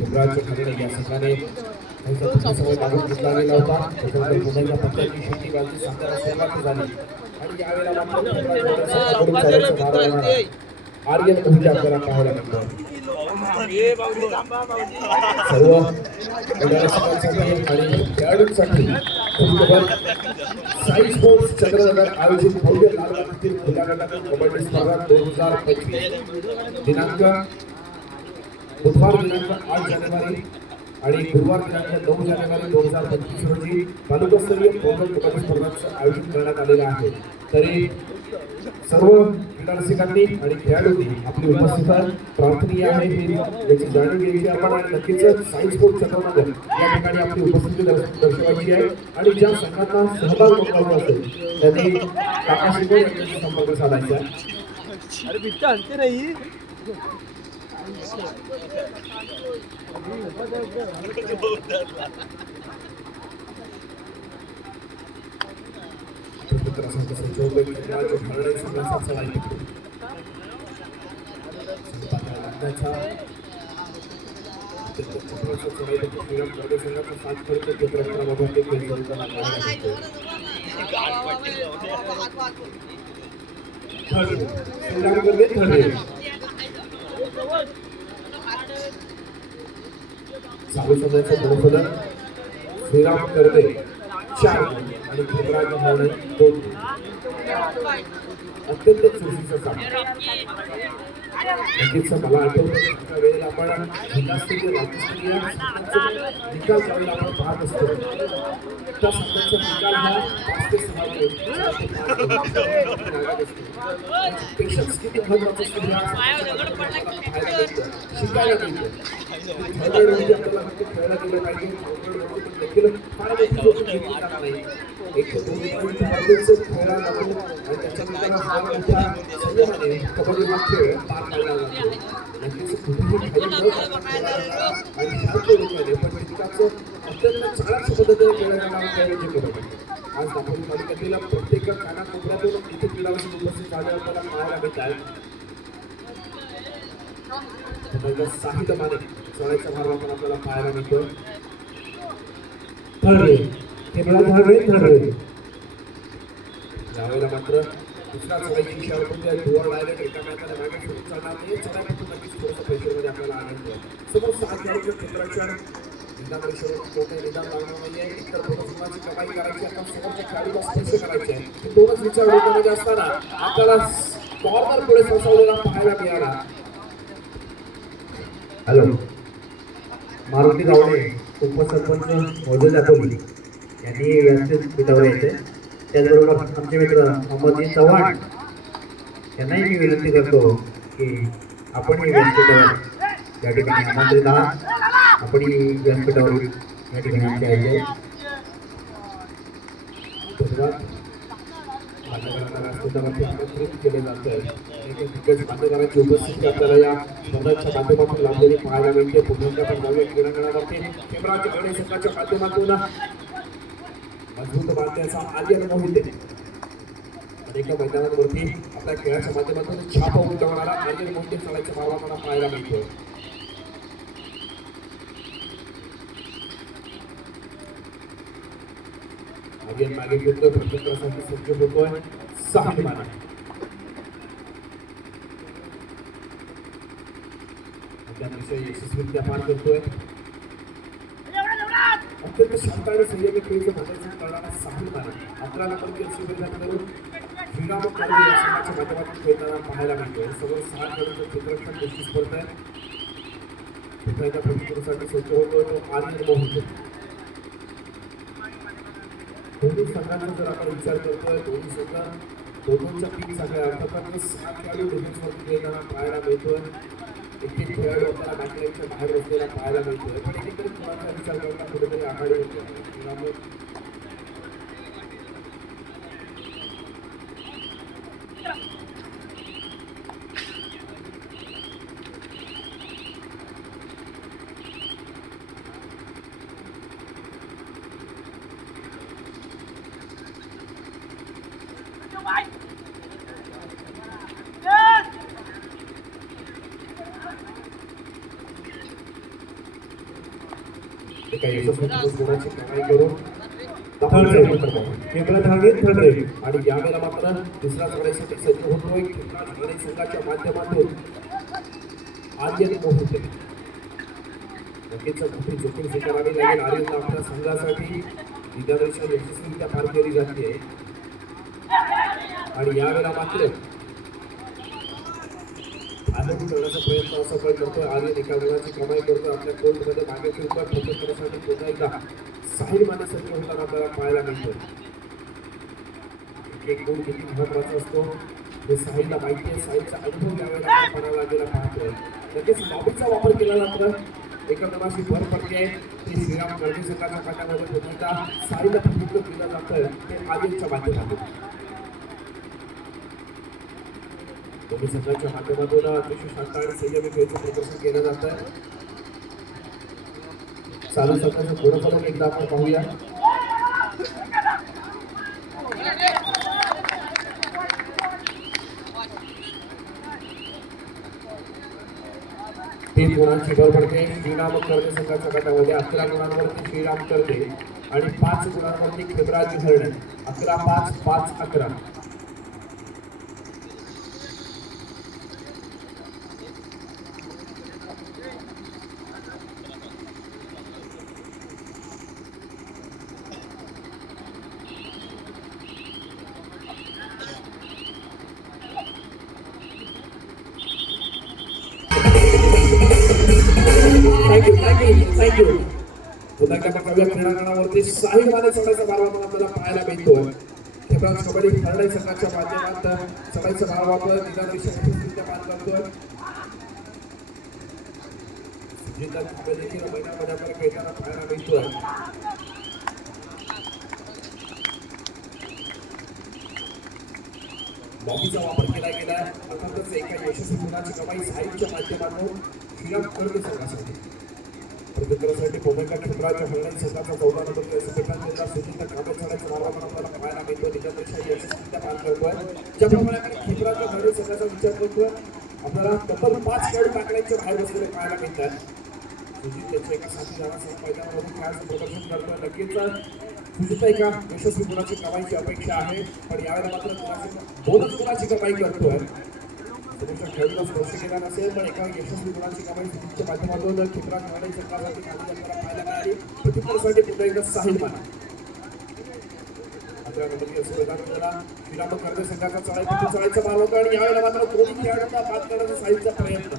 शिवराज खंडे या संघाने त्यांचा मागून घेतला गेला होता. त्याच्यानंतर पंचायती शक्तीबाजी सातारा सुरुवात झाली. आणि यावेळेला. आर्यन मोहिते आपल्याला पाहायला मिळतो. सर्व आणि खेळाडूंसाठी साई स्पोर्ट्स चंद्रनगर आयोजित भव्य गटातील कबड्डी स्पर्धा दोन हजार पंचवीस. दिनांक बुधवार दिनांक आठ जानेवारी आणि गुरुवार दिनांक नऊ जानेवारी दोन हजार पंचवीस रोजी तालुकास्तरीय पोहल कबड्डी स्पर्धांचं आयोजन करण्यात आलेलं आहे. तरी सर्व क्रीडा रसिकांनी आणि खेळाडूंनी आपली उपस्थिती प्रार्थनीय आहे हे याची जाणीव घ्यायची आपण आणि नक्कीच साई स्पोर्ट चंद्रनगर या ठिकाणी आपली उपस्थिती दर्शवायची आहे. आणि ज्या संघांना सहभाग नोंदवायचा असेल त्यांनी काकाशी संपर्क साधायचा अरे बिट्टा आणते नाही थर्ड. श्रीराम कर्वे थर्ड. चालू संघाचं मोफदर श्रीराम कर्वे चार आणि खेमराज हरणे दोन. अत्यंत चुरशीचं सामना नक्कीच मला आठवतं. वेळेला आपण जिल्हास्तरीय राज्यस्तरीय सामन्यांचे निकाल ज्यावेळेला आपण पाहत असतो. त्या सामन्यांचा निकाल हा पाच ते सहा किती महत्वाचं शिकायला मिळतं. म्हणजे म्हणजे आपल्याला फक्त खेळायला गेलं पाहिजे. फार मोठी नाही. एक ते दोन पॉईंट आणि त्याच्यानंतर मोठ्या संयमाने कबड्डी हा खेळ पार नक्कीच कुठेही खाली न आणि पण अत्यंत चांगल्या पद्धतीने खेळायला कबड्डी आज दापोली तालुक्यातील प्रत्येक कानाकोपऱ्यातून इथे क्रीडारसिक उपस्थित झाले आपल्याला पाहायला मिळत आहे साहित्य माने सोळाच्या भार आपण आपल्याला पाहायला मिळतो थर्ड मात्र दुसरा चढाईची पण त्या डायरेक्ट एका नक्कीच आपल्याला आनंद समोर सहा क्षेत्राच्या निदान लागणार नाहीये. एकतर प्रदर्शनाची कमाई करायची आता समोरच्या खेळाडूला स्पर्श करायचे दोनच विचार डोक्यामध्ये असताना आपल्याला कॉर्नर पुढे फसवलेला पाहायला मिळाला. हॅलो. मारुती गावडे उपसरपंच मोदे दाखवली यांनी व्यवस्थित पिटवले येते. त्याचबरोबर आमचे मित्र मोहम्मद चव्हाण यांनाही मी विनंती करतो की आपण व्यासपीठावर या ठिकाणी आमंत्रित आहात. आपणही व्यासपीठावर या ठिकाणी आमचे आहे केले उपस्थिती आपल्याला या स्पर्धांच्या माध्यमातून लाभलेली पाहायला मिळते. पुण्याच्या पण क्रीडांगणावरती. गणेश माध्यमातून मजबूत भारतीयाचा आर्यन मोहिते अनेक मैदानांवरती आपल्या खेळाच्या माध्यमातून छाप उमटवणारा आर्यन मोहिते चढायच्या भाव आम्हाला पाहायला मिळतो. आर्यन मागे घेतोय प्रत्येकासाठी सज्ज होतोय. सहा विमान अतिशय यशस्वीरित्या पार करतोय. अत्यंत शांत आणि संयमी खेळीचं प्रदर्शन करणारा साहिल अकरा लाखांची अशी परिधान करून श्रीराम कर्वे या संघाच्या माध्यमातून खेळताना पाहायला मिळतो समोर सहा खेळाडूंचं क्षेत्ररक्षण गोष्टी स्पर्धा आहे. पुन्हा एका प्रतिक्रियेसाठी सज्ज होतो तो आनंद होतो. दोन्ही संघांचा जर आपण विचार करतोय दोन्ही संघ दोघांच्या तीन सगळ्या अर्थात सहा खेळाडू डिफेन्सवरती खेळताना पाहायला मिळतोय. एकटीने खेळाडू आपल्याला बाकीच्या बाहेर असलेला पाहायला मिळतोय पण एकंदरीत मुलांचा विचार करता कुठेतरी आघाडी त्यामुळे Bye. गुणाची कमाई करून आणि यावेळेला मात्र दुसऱ्या चढाईसाठी सज्ज होतोय. संघाच्या माध्यमातून आर्यन होते नक्कीच मोठी जोखीम स्वीकारावी लागेल. आर्यन आपल्या संघासाठी विद्यार्थ्यांच्या यशस्वीरित्या पार केली जाते. आणि यावेळेला मात्र आनंद करण्याचा प्रयत्न असा पण करतोय आर्यन एका गुणाची कमाई करतोय. आपल्या कोर्टमध्ये मागे खेळतोय फक्त करण्यासाठी पुन्हा एकदा साहिल मानासाठी होताना आपल्याला पाहायला मिळतो एक गुण किती महत्त्वाचा असतो हे साहिलला माहिती आहे. साहिलचा अनुभव यावेळेला आपण पणाला गेला पाहतोय. लगेच लॉबीचा वापर केल्यानंतर एका गुणाशी भर पडते. ते श्रीराम कर्जे संघाच्या खात्यामध्ये पुन्हा एकदा साहिलला प्रभुत्व केलं जातं. ते आर्यनच्या माध्यमातून. दोन्ही संघाच्या माध्यमातून अतिशय शांत आणि संयमी खेळचं प्रदर्शन केलं जात आहे. चालू सत्राचं गुणफलक एकदा आपण पाहूया. तीन गुणांची भर पडते. श्रीराम करते संघाच्या गटामध्ये. अकरा गुणांवरती श्रीराम करते. आणि पाच गुणांवरती खेबराजी हरणे. अकरा पाच पाच अकरा. पुन्हा एकदा बघाव्या क्रीडांगणावरती साही माने चढायचा भार आपल्याला पाहायला मिळतो. खेळात कबड्डी हरडाई संघाच्या माध्यमात चढायचा भार वापर निदान पार करतोय. जिल्हा देखील मैदानामध्ये खेळताना पाहायला मिळतोय. बॉबीचा वापर केला गेला अर्थातच एका यशस्वी मुलाची कमाई साईच्या माध्यमातून श्रीराम करते संघासाठी प्रत्येकासाठी कोमेका क्षेत्राच्या हल्ल्यात संघाचा चौदा नंबर व्यासपीठात त्यांना कामेश्वराच्या मार्गावर आपल्याला पाहायला मिळतो त्याच्यापेक्षा यशस्वीरित्या पार करतोय. ज्याप्रमाणे आपण क्षेत्राच्या हरणाई संघाचा विचार करतोय आपल्याला तब्बल पाच खेळ टाकण्याचे बाहेर बसलेले पाहायला मिळतात. सुजित त्याच्या एका साथीदारासह मैदानामध्ये खेळाचं प्रदर्शन करतोय. नक्कीच सुजित एका यशस्वी गुणाची कमाईची अपेक्षा आहे. पण यावेळेला मात्र दोनच गुणाची कमाई करतोय. समोरच्या खेळाडूला स्पर्श केला नसेल पण एका यशस्वी गुणाची कमाई सुजितच्या माध्यमातून खेळा खेळाडू संघासाठी खाली आपल्याला पाहायला मिळाली. प्रतिफलासाठी पुन्हा एकदा साहिल माना. अकरा नंबरची संघाचा चढाई चढायचा होता आणि यावेळेला मात्र दोन्ही खेळाडूंना बाद करण्याचा साहिलचा प्रयत्न.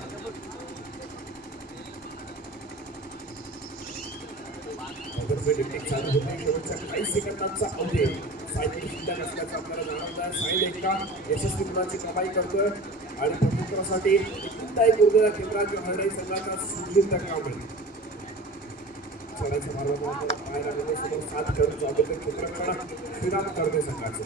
शेवटच्या काही सेकंदांचा सायकल शिल्लक असल्याचं आपल्याला जाणवत आहे साईल एका यशस्वी गुणाची कमाई करतोय. आणि पुन्हा एक उर्वरा केंद्राच्या हरडाई संघाचा सुजित कामे चढायच्या मार्गावर खेळून जातो ते क्षेत्रक्षण श्रीराम कर्वे संघाचं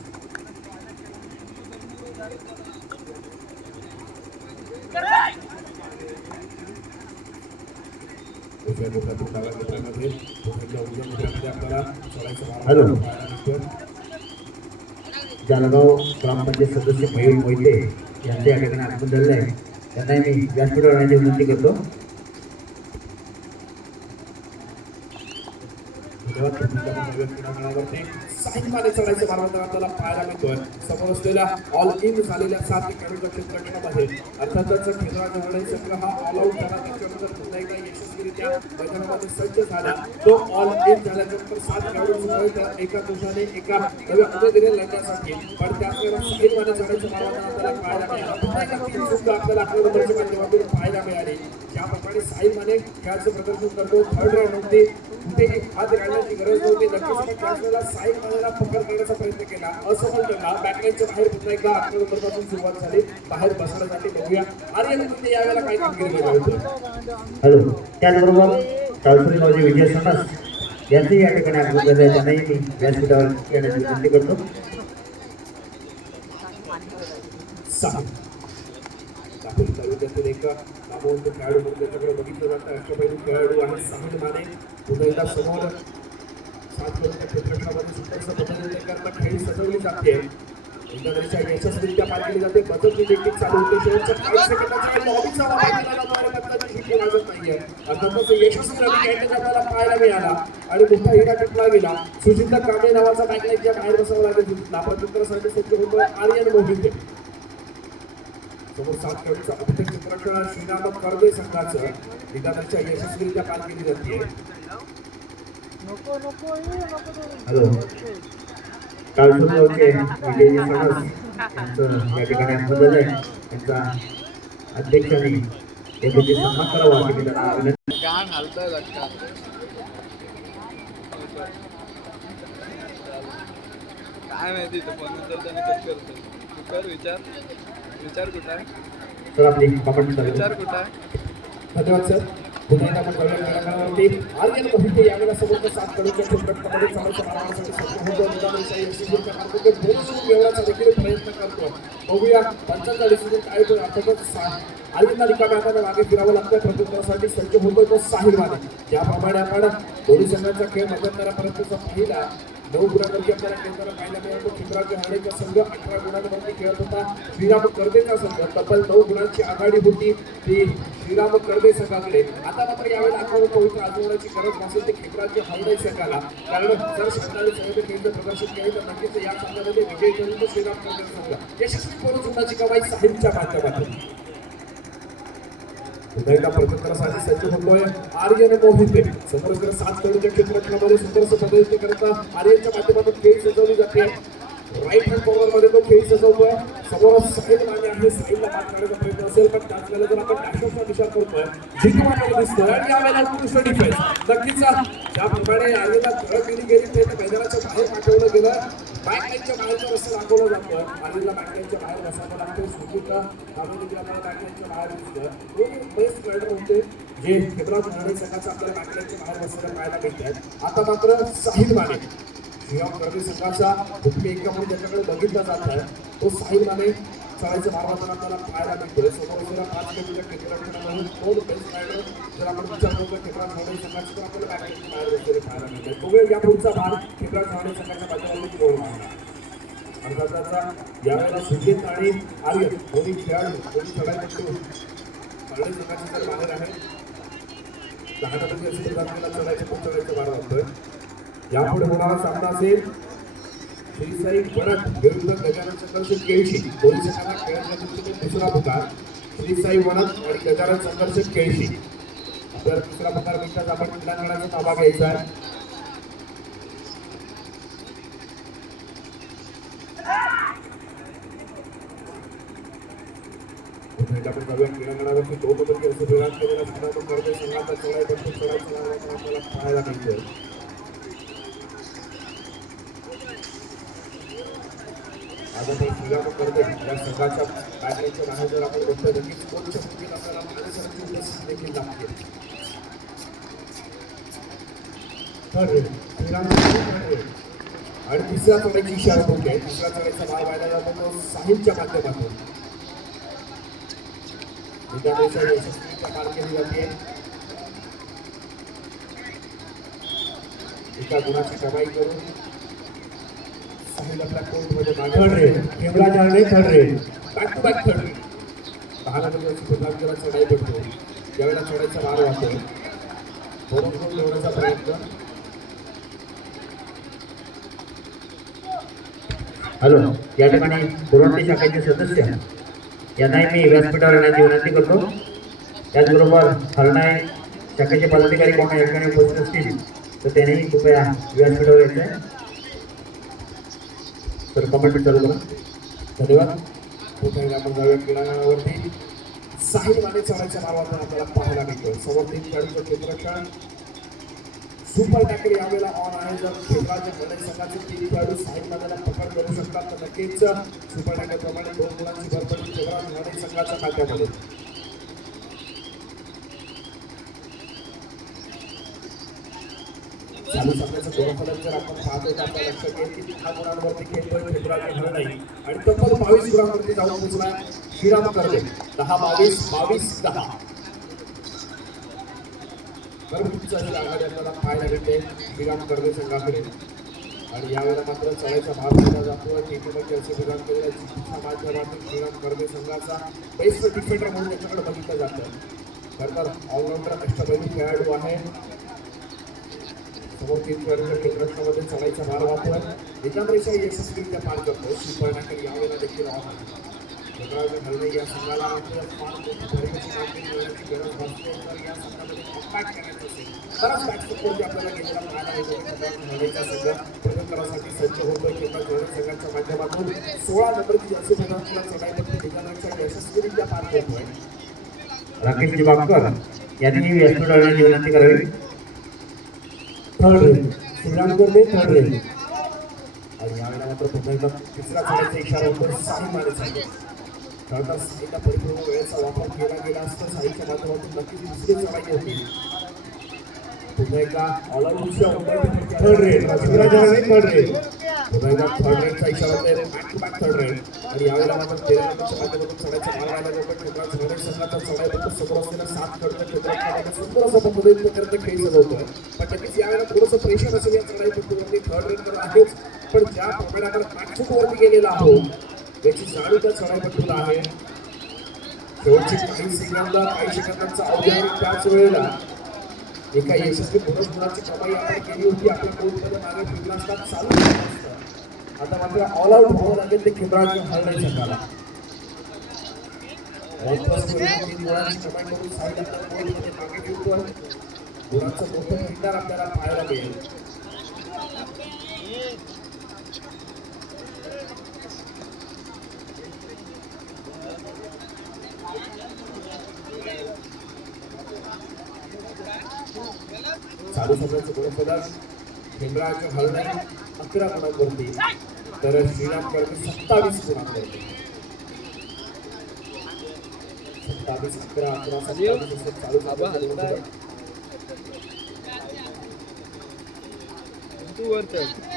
उजव्या डोक्यातून डाव्या डोक्यामध्ये डोक्याच्या उजव्या डोक्यामध्ये आपल्याला चढायचं मार्ग हॅलो. पाहायला मिळतोय जालगाव ग्रामपंचायत सदस्य मयूर मोहिते यांचे या ठिकाणी आगमन झालेलं आहे. त्यांना मी व्यासपीठावर येण्याची विनंती करतो. धन्यवाद. तुमच्या चढायचं मार्गांतर आपल्याला पाहायला मिळतोय. समोर असलेल्या ऑल इन झालेल्या सात खेळाडूच्या क्षेत्रक्षणामध्ये अर्थातच खेळा निर्णय संघ हा ऑल आउट झाला. त्याच्यानंतर पुन्हा एकदा यशस्वीरित्या मैदानामध्ये सज्ज झाला. तो ऑल इन झाल्यानंतर सात खेळाडू एका दिवसाने एका नव्या उमेदवारी लढण्यासाठी. पण त्याचवेळेला वेळेला चढायचं मार्गांतर आपल्याला पाहायला मिळाला. पुन्हा एकदा तीन सुद्धा आपल्याला अकरा नंबरच्या माध्यमातून पाहायला मिळाली. ज्याप्रमाणे साई माने खेळाचं प्रदर्शन करतो. थर्ड राऊंड कुठेही हात घालण्याची गरज नव्हती. नक्कीच पण त्याच वेळेला साई मानेला पकड करण्याचा प्रयत्न केला. असफल ठरला बॅकलाईनच्या बाहेर पुन्हा एकदा अकरा नंबरपासून सुरुवात झाली. बाहेर बसण्यासाठी बघूया. आर्यनमध्ये यावेळेला काय कामगिरी केली होती. हॅलो. त्याचबरोबर काळसुरी नावाचे विजय सणस यांचेही या ठिकाणी आहे त्यांनाही मी व्यासपीठावर येण्याची विनंती करतो. तालुक्यातील एक नामवंत खेळाडू म्हणून त्याच्याकडे बघितलं जातं. अष्टपैलू खेळाडू आणि साहिल माने पुन्हा समोर सात करोडच्या क्षेत्रफळामध्ये सुंदरसं पद्धतीने खेळी सजवली जाते. एकंदरीच्या यशस्वीरित्या पार केली जाते. देखील चालू होते. शेवटच्या काही सेकंदाच्या लॉबीचा नाहीये. अर्थातच यशस्वी रवी आपल्याला पाहायला मिळाला. आणि मोठा हिरा टिपला गेला. सुजिता कांबळे नावाचा बॅकलाईनच्या बाहेर बसावं लागेल. सुजितला प्रत्युत्तरासाठी सज्ज होतो. आर्यन मोहिते. समोर सात खेळाडूचं अभिषेक चित्रकला श्रीराम कर्वे संघाचं. निदानाच्या यशस्वीरित्या केली जाते. हॅलो. कालसुगावचे विजयजी फणस यांचं या ठिकाणी आगमन झालं आहे त्यांचा अध्यक्षांनी त्यांचे सन्मान करावा अशी मी त्यांना विनंती गाण हलतोय धक्का काय माहिती तो फोन नंतर त्याने कट करतो तू कर विचार. विचार कुठं आहे? तर आपली कमेंट चालू विचार कुठं आहे? धन्यवाद सर. पुन्हा एकदा आपण करूया कार्यक्रमावरती आर्यन मोहिते यावेळेला समोरच्या सात कडूच्या क्षेत्रफळामध्ये समोरच्या मानवासाठी सक्षम होतो. देखील प्रयत्न करतो बघूया पंचाचाळीसमध्ये काय होतं अर्थातच सा- आर्यनला रिकाम्या हाताने मागे फिरावं लागतं प्रत्युत्तरासाठी सज्ज होतोय तो साहिल माने ज्याप्रमाणे आपण दोन्ही संघाचा खेळ मध्यंतरापर्यंतचा पहिला. नऊ गुणांवरती आपल्याला खेळताना पाहायला मिळालं. चित्राचे हाडेचा संघ अठरा गुणांवरती खेळत होता. श्रीराम कर्देचा संघ. तब्बल नऊ गुणांची आघाडी होती ती श्रीराम कर्दे संघाकडे. आता मात्र यावेळेला अकरा पवित्र आजवण्याची गरज नसेल ते खेळाचे हलवाई संघाला. कारण जर शब्दाने संघ खेळचं प्रदर्शन केले तर नक्कीच या संघामध्ये विजय करून श्रीराम कर्दे संघ. यशस्वी करून होण्याची कमाई साहिलच्या माध्यमातून. उदयला एकदा सज्ज होतोय. आर्यने मोहिते समोर जर सात करोडच्या क्षेत्रक्षणामध्ये सुंदरसं प्रदर्शन करता आर्यनच्या माध्यमातून खेळ सजवली जाते. राईट हँड कॉर्नरमध्ये तो खेळ सजवतोय. समोर साईड माने आहे. साईडला मात करण्याचा प्रयत्न असेल पण त्याच वेळेला जर आपण डॅशरचा विचार करतोय जिंकवायला दिसतोय. आणि यावेळेला उत्कृष्ट डिफेन्स नक्कीच ज्याप्रमाणे आर्यला धडक दिली गेली ते मैदानाच्या बाहेर पाठवलं गेलं. बॅकलाईनच्या बाहेरचा रस्ता दाखवला जातोय आर्यला बॅकलाईनच्या बाहेर बसावं लागतं. सुचिता त्यामुळे देखील आपल्याला बॅकलाईनच्या बाहेर दिसतं. बेस्ट रायडर होते जे हेमराज महाराज संघाचा आपल्याला बॅकलाईनच्या बाहेर बसलेला पाहायला मिळतात आता मात्र साहिल माने श्रीराम कर्वे संघाचा एका म्हणून ज्याच्याकडे बघितला जात आहे. तो साहिल माने चाळीचं मारवाताना आपल्याला पाहायला मिळतोय समोर जरा पाच किलोमीटर क्षेत्ररक्षणामध्ये दोन बेस्ट रायडर जर आपण विचार करतो खेमराज महाराज संघाचे तर आपल्याला बॅकलाईनच्या बाहेर बसलेले पाहायला मिळतात बघूया या पुढचा भाग खेमराज महाराज संघाच्या बाजूला गोळ मारला अर्थातचा यावेळेला सुजित आणि आर्य दोन्ही खेळाडू दोन्ही सगळ्यांना सगळे तर बाहेर आहे दहा टक्के असेल तर आपल्याला खूप चढायचं बार वाटतोय. यापुढे होणारा सामना असेल श्रीसाई वरद विरुद्ध गजानन संघर्ष केळशी. दोन्ही संघांना खेळाच्या दुसरा पुकार. श्रीसाई वरद आणि गजानन संघर्ष केळशी. आपल्याला दुसरा पुकार मिळताच आपण क्रीडांगणाचा ताबा घ्यायचा आहे. पुन्हा क्रीडांगणावरती तो बदल केला असं विराट केलेला सुद्धा तो करतोय संघाचा चढाई पट्टू चढाई चढायला आपल्याला पाहायला मिळतोय. आज आपण श्रीराम करते या संघाच्या बॅटरीच्या बाहेर जर आपण बघतोय नक्कीच कोणत्या भूमिकेत आपल्याला माणसाची उपस्थिती देखील लागते तर क्रीडांगण आणि तिसऱ्या चढ्याची इशारा होते तिसऱ्या चढ्याचा भाग व्हायला जातो तो साहिलच्या माध्यमातून. केली जाते एका गुणाची कमाई करून साहिल आपल्या कोर्टमध्ये third raid Khemraj Arde third raid back to back third दहा नंबर प्रधानला चढाई पडतो त्यावेळेला चढाईचा मार वाहतो थोडं ठेवण्याचा प्रयत्न हॅलो या ठिकाणी पुरवठी शाखेचे सदस्य यांनाही मी व्यासपीठावर येण्याची विनंती करतो. त्याचबरोबर हरणाय शाखेचे पदाधिकारी कोण या ठिकाणी उपस्थित असतील तर त्यांनीही कृपया व्यासपीठावर यायचं आहे. तर कमेंट चालू करा. धन्यवाद. पुन्हा एकदा आपण जाऊया क्रीडांगणावरती. साहिल माने चढाईच्या मार्गातून आपल्याला पाहायला मिळतो समोर तीन खेळाडूचं क्षेत्रक्षण सुपर टॅकल यावेळेला ऑन आहे. जर क्षेत्राचे गणेश संघाचे तीन खेळाडू साहिल मानेला पकड करू शकतात तर नक्कीच सुपर टॅकल प्रमाणे दोन गुणांची भरपडी क्षेत्रात गणेश संघाच्या खात्यामध्ये. चालू सामन्याचं जर आपण पाहतोय तर आपल्या लक्षात येईल की दहा गुणांवरती खेळतोय फेब्रुवारी आणि तब्बल बावीस गुणांवरती जाऊन पोहोचला श्रीराम करते दहा बावीस बावीस दहा. बरं आघाडी आपल्याला पाहायला मिळते श्रीराम कर्वे संघाकडे. आणि यावेळेला मात्र चढायचा भाग दिला जातो. टीममध्ये असे विधान केलेल्या जिंकच्या माध्यमातून श्रीराम कर्वे संघाचा बेस्ट क्रिकेटर म्हणून त्याच्याकडे बघितलं जातं. खरं तर ऑलराऊंडर अष्टपैलू खेळाडू आहे. समोर तीन पर्यंत क्षेत्ररक्षणामध्ये चढायचा भार वाहतोय एकापेक्षा यशस्वीरित्या पार करतो. सुपर्णाकर यावेळेला देखील ऑन गगराज हरणे या संघाला गरज भासते तर या संघामध्ये कॉम्पॅक्ट करायचं असेल बराच बॅट सपोर्ट आपल्याला गेलेला पाहायला मिळतो गगराज हरणेचा संघ प्रयत्नासाठी सज्ज होतोय किंवा जोडे संघाच्या माध्यमातून सोळा नंबरची जर्सी पदार्थाला चढाईमध्ये निघाल्याच्या यशस्वीरित्या पार करतोय राकेश दिवाकर यांनी व्यासपीठ विनंती करावी. थर्ड रेल श्रीरामपूरने थर्ड रेल आणि यावेळेला मात्र पुन्हा एकदा तिसरा चढायचा इशारा होतो साई मारेसाठी खरं तर परिपूर्ण वेळेचा वापर केला गेला असता साईच्या माध्यमातून दुसरी चढाई होती पुन्हा एकदा ऑलआउट थर्ड रेल थर्ड पुन्हा एकदा थर्ड इशारा बॅक टू बॅक थर्ड आणि यावेळेला मात्र माध्यमातून चढायचा मार्ग आला क्षेत्रात संघाचा समोर सात क्षेत्रात सुंदर असं खेळ सजवतोय पण नक्कीच यावेळेला थोडंसं प्रेशर असेल या चढाई पद्धतीवरती थर्ड तर आहेच पण ज्या प्रमाणे आपण बॅकफूट गेलेला आहोत याची जाणीव त्या चढाई पद्धतीला आहे. शेवटची काही सेकंद काही सेकंदांचा अवघड त्याच वेळेला एका यशस्वी बोनस कमाई आपण केली होती. आपल्या कोर्टमध्ये मागे फिरला असता चालू आता मात्र ऑल आउट व्हावं लागेल ते खेळाडू हरणे संघाला. वापस मोठं भंडार आपल्याला पाहायला मिळेल. चालू सत्राचं गुणफलक हेमराज हळणे अकरा गुणांवरती तर श्रीराम कर्मी सत्तावीस गुणांवरती सत्तावीस अकरा अकरा सत्तावीस असं चालू सत्राचं गुणफलक. तू वर चढ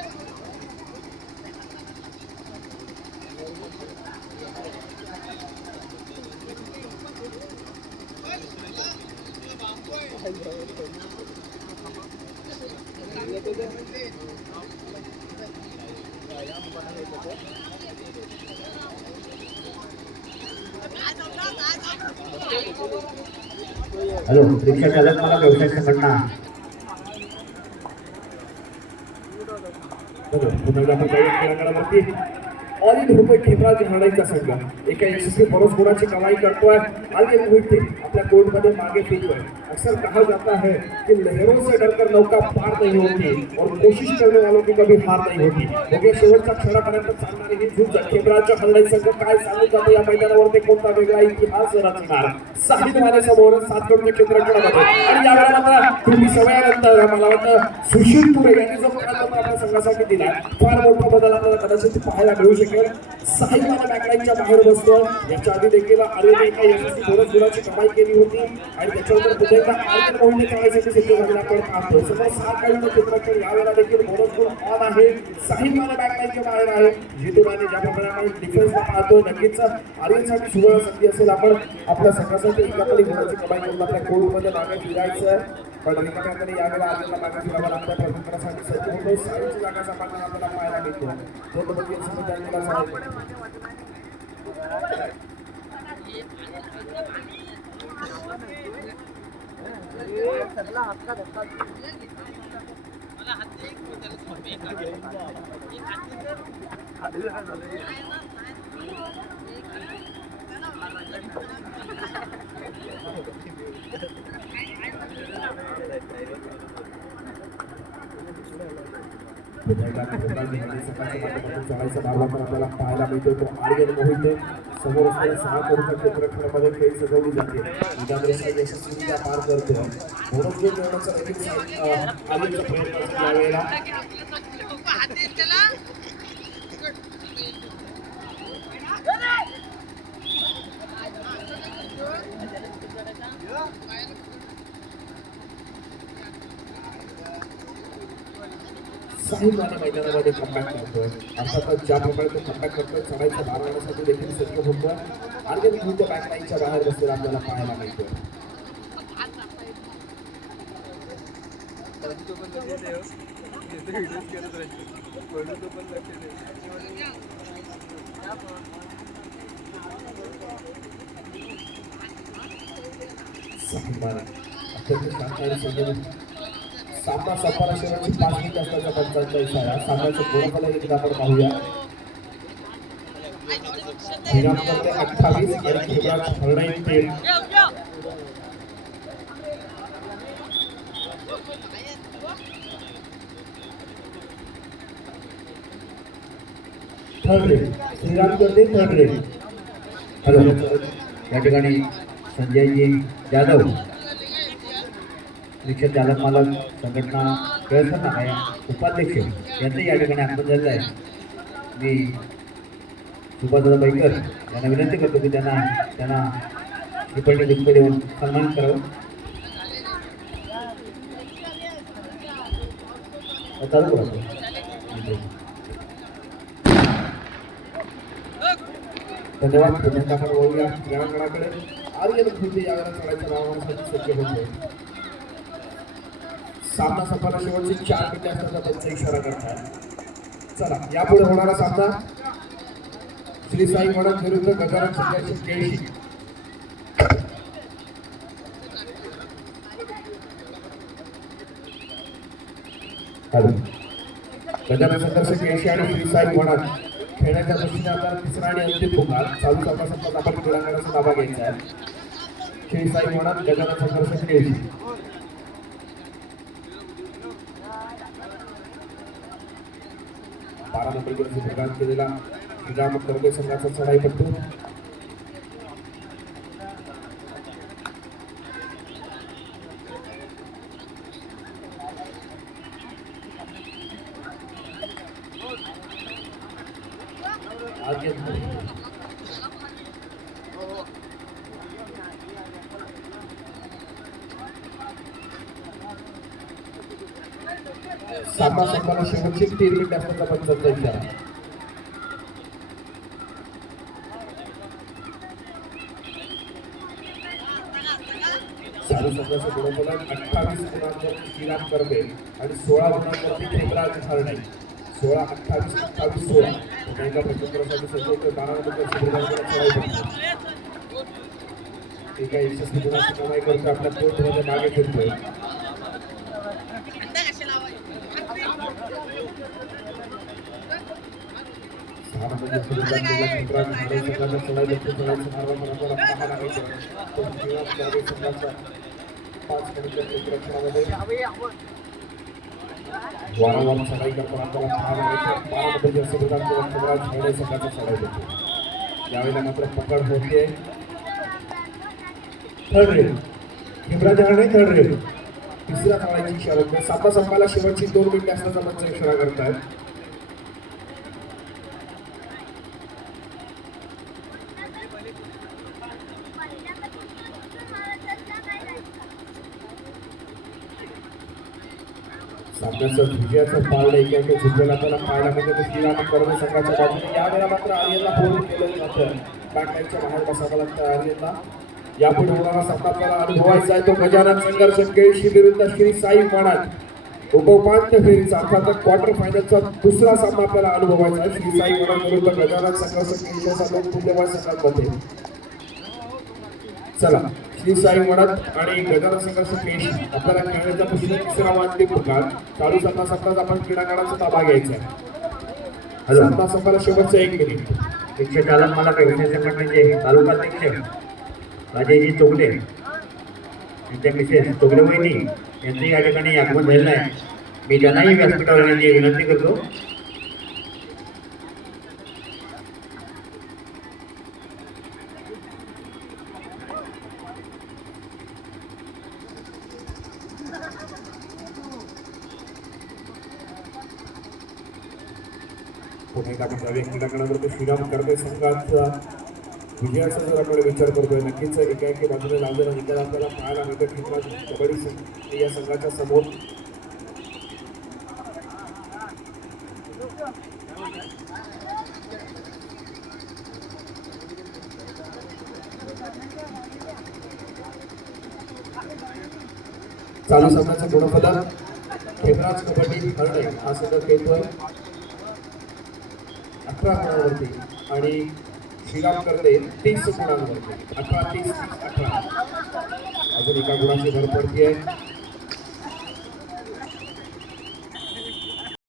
हॅलो रिक्षा चालक मला व्यवसायाचं म्हणणं ऑल इन खेमराज संघ. एका यशस्वी बरोच गुणाची कमाई करतोय. आणि मोहिते आपल्या कोर्टमध्ये मागे फिरतोय. अक्सर कहा जाता है कि लहरों से डरकर नौका पार नहीं होती और कोशिश करने वालों की कभी हार नहीं होती। ओके शेवटच्या क्षणापर्यंत चालणारी ही झूज खेबराच्या हरणाई संघ काय सांगू जातो या मैदानावरती कोणता वेगळा इतिहास रचणार साहित्य माझ्यासमोर सात करोडच्या क्षेत्रफळामध्ये आणि यावेळेला मला तुम्ही सवयानंतर मला वाटतं सुशील तुरे यांनी जो पराक्रम आपल्या संघासाठी दिला फार मोठा बदल आपल्याला कदाचित पाहायला मिळू शकेल. साहिल मला बॅकलाईनच्या बाहेर बसतो. याच्या आधी देखील आर्यने एका यशस्वी बोनस गुणाची कमाई केली होती आणि त्याच्यानंतर आता एकदा आर्यन आपण पाहतो समोर यावेळेला देखील बोनस ऑन आहे. साहिल मला बॅकलाईनच्या बाहेर आहे. जितूराने ज्या प्रकारे आपण डिफेन्सला पाहतो नक्कीच आर्यनसाठी सुवर्ण संधी असेल. आपण आपल्या संघासाठी कमाई करून आपल्या कोर्टमध्ये मागे फिरायचं आहे. पण रिकाम्याकडे यावेळेला आर्यनला मागे लागतं. प्रयत्नासाठी सज्ज होतो जागा आपल्याला पाहायला मिळतो. तो त्यांना आपल्याला पाहायला मिळतो तो आर्यन मोहिते समोर असलेल्या सहा करोडच्या क्षेत्रफळामध्ये खेळ सजवली जाते. त्यामुळे यशस्वीरित्या पार करतो म्हणून जो मिळवण्याचा देखील सा- प्रयत्न यावेळेला. साहिल मैदानामध्ये कमबॅक करतोय अर्थातच ज्या प्रकारे तो कमबॅक करतोय चढायच्या मार्गासाठी देखील सज्ज होतोय. आणि मोहिते बॅकलाईनच्या बाहेर बसलेला आपल्याला पाहायला मिळतोय. अत्यंत शांत आणि संयमी सामना संपायला शेवटची पाच मिनिट असल्याचा पंचांचा इशारा सामन्याचं गुणफल एकदा आपण पाहूया. करते अठ्ठावीस आणि युवराज हरणाई तेल थर्ड रेड श्रीराम करते थर्ड रेड हॅलो. या ठिकाणी संजयजी जाधव रिक्षा चालक मालक संघटना व्यवस्थापन आहे उपाध्यक्ष यांचं या ठिकाणी आगमन झालेलं आहे. मी सुभाषदादा बैकर यांना विनंती करतो की त्यांना त्यांना टिप्पणी दुःख देऊन सन्मान करावं. चालू करा धन्यवाद. पुन्हा आपण बोलूया क्रीडांगणाकडे आर्यन कृती यावेळेला चढायच्या नावासाठी सज्ज होते. सामना संपायला शेवटचे चार मिनिटे असताना त्यांचा इशारा करतात चला यापुढे होणारा सामना. श्री साई म्हणत विरुद्ध गजानन संघर्ष केळशी गजानन संघर्ष केळशी आणि श्री साई म्हणत खेळण्याच्या दृष्टीने आपल्याला तिसरा आणि अंतिम पुकार चालू सामना संघर्षात आपण क्रीडांगणाचा ताबा घ्यायचा आहे. श्री साई म्हणत गजानन संघर्ष केळशी बारा नंबरकडे केलेला श्रीराम संघाचा चढाई पडतो सामना संपाला शेवटची तीन मिनिट असण्याचा पंचांचा इशारा चालू संघाचं अठ्ठावीस गुणांवर श्रीराम आणि सोळा गुणांवरती खेमराज हरणे सोळा अठ्ठावीस अठ्ठावीस सोळा पुन्हा एका प्रत्यंतरासाठी बारा एका यशस्वी गुणाची कमाई करतो आपल्या पोटमध्ये मागे फिरतोय सहा नंबर शिबिरात गेला खेमराज हरणे संघाचा चढाई करतो चढाईचा मार्ग बरोबर पाहायला मिळतो तो श्रीराम करबे संघाचा पाच मिनिटच्या क्षेत्ररक्षणामध्ये वारंवार चढाई करताना आपल्याला पाहायला संघाचा चढाई यावेळेला मात्र पकड होते third raid Himraj Harne third raid तिसऱ्या काळाची शरद सापा संपायला शेवटची दोन मिनिटे असण्याचा पंच इशारा करतायत. जसं विजयाचं पाळलं एकाएकी झुकलेला त्याला पाहायला मिळतं ते श्रीराम कर्म संघाच्या बाजूने. यावेळेला मात्र आर्यनला फोन केलं जातं. बॅटलाईनच्या बाहेर बसावं लागतं आर्यनला. यापुढे होणारा सामना आपल्याला अनुभवायचा आहे तो गजानन संघर्ष केळशी विरुद्ध श्री साई मणात उपउपांत्य फेरीचा अर्थात क्वार्टर फायनलचा दुसरा सामना आपल्याला अनुभवायचा आहे. श्री साई मणात विरुद्ध गजानन संघर्ष केळशी सामना तुल्यवान संघांमध्ये चला. श्री साई म्हणत आणि गजानन संघर्ष केळशी आपल्याला खेळण्याच्या पुढे तिसरा वाटते पुकार चालू सामना संपताच आपण क्रीडांगणाचा ताबा घ्यायचा आहे. सामना संपायला शेवटचा एक मिनिट रिक्षा चालक मला व्यवसाय संघटनेचे तालुकाध्यक्ष राजेजी चोगले. यांच्या मिसेस चोगले वहिनी. यांचं या ठिकाणी आगमन झालेलं आहे. मी त्यांनाही व्यासपीठावर येण्याची विनंती करतो. पुणे आपण जाऊया क्रीडांगणामध्ये श्रीराम कर्वे संघाचा विजयाचा जर आपण विचार करतोय नक्कीच एका एकी बाजूने लागलेला निकाल आपल्याला पाहायला मिळतो. खेळणार कबड्डी संघ या संघाच्या समोर चालू सामन्याचं गुणफलक खेमराज कबड्डी हरणे हा संघ खेळतोय अठरा गुणांवरती आणि श्रीराम करते तीस गुणांवरती अठरा तीस अठरा. अजून एका गुणाची भर पडते